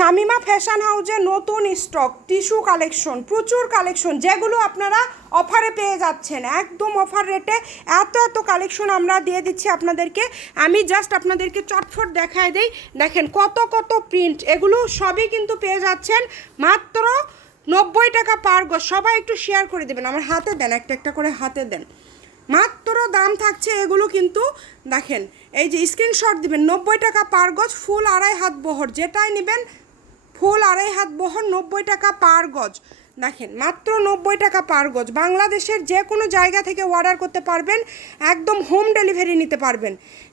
Shamima fashion হাউজে নতুন stock tissue collection, প্রচুর কালেকশন, যেগুলো আপনারা অফারে পেয়ে যাচ্ছেন একদম অফার রেটে। এত এত কালেকশন আমরা দিয়ে দিচ্ছি আপনাদেরকে। আমি জাস্ট আপনাদেরকে চটফট দেখায় দেই। দেখেন কত কত প্রিন্ট, এগুলো সবই কিন্তু পেয়ে যাচ্ছেন মাত্র 90 টাকা পার গজ। সবাই একটু শেয়ার করে দেবেন, আমার হাতে দেন, একটা একটা করে হাতে দেন। মাত্র দাম থাকছে এগুলো কিন্তু দেখেন, এই যে স্ক্রিনশট দিবেন, 90 টাকা পার গজ, ফুল আড়াই হাত বহর, যেটাই নেবেন ফুল আড়াই হাত বহর 90 টাকা পার গজ। দেখেন মাত্র 90 টাকা পার গজ। বাংলাদেশের যে কোনো জায়গা থেকে অর্ডার করতে পারবেন, একদম হোম ডেলিভারি নিতে পারবেন।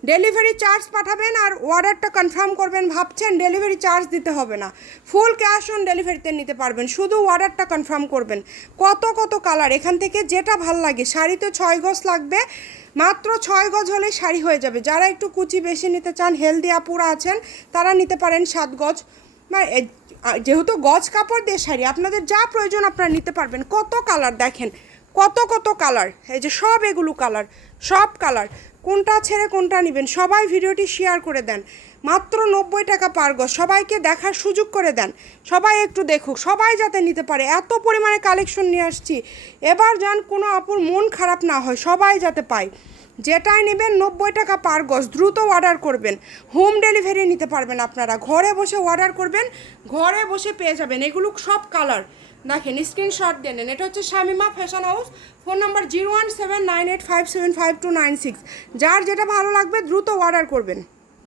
ডেলিভারি চার্জ পাঠাবেন আর অর্ডারটা কনফার্ম করবেন, ভাবছেন ডেলিভারি চার্জ দিতে হবে না, ফুল ক্যাশ অন ডেলিভারিতে নিতে পারবেন, শুধু অর্ডারটা কনফার্ম করবেন। কত কত কালার, এখান থেকে যেটা ভাল লাগে। শাড়ি তো 6 গজ লাগবে, মাত্র 6 গজ হলে শাড়ি হয়ে যাবে। যারা একটু কুচি বেশি নিতে চান, হেলদি আপুরা আছেন, তারা নিতে পারেন 7 গজ। যেহেতু গজ কাপড় দিয়ে শাড়ি, আপনাদের যা প্রয়োজন আপনারা নিতে পারবেন। কত কালার দেখেন, কত কত কালার, এই যে সব এগুলো কালার, সব কালার, কোনটা ছেড়ে কোনটা নেবেন। সবাই ভিডিওটি শেয়ার করে দেন। মাত্র 90 টাকা পার গজ, সবাইকে দেখার সুযোগ করে দেন, সবাই একটু দেখুক, সবাই যাতে নিতে পারে। এত পরিমাণে কালেকশন নিয়ে আসছি, এবার যান কোনো আপুর মন খারাপ না হয়, সবাই যাতে পায়। যেটাই নেবেন 90 টাকা পার গজ, দ্রুত অর্ডার করবেন। হোম ডেলিভারি নিতে পারবেন আপনারা, ঘরে বসে অর্ডার করবেন, ঘরে বসে পেয়ে যাবেন। এগুলো সব কালার দেখেন, স্ক্রিনশট দিয়ে নেন। এটা হচ্ছে Shamima fashion house, phone number 017985759296। যার যেটা ভালো লাগবে দ্রুত অর্ডার করবেন।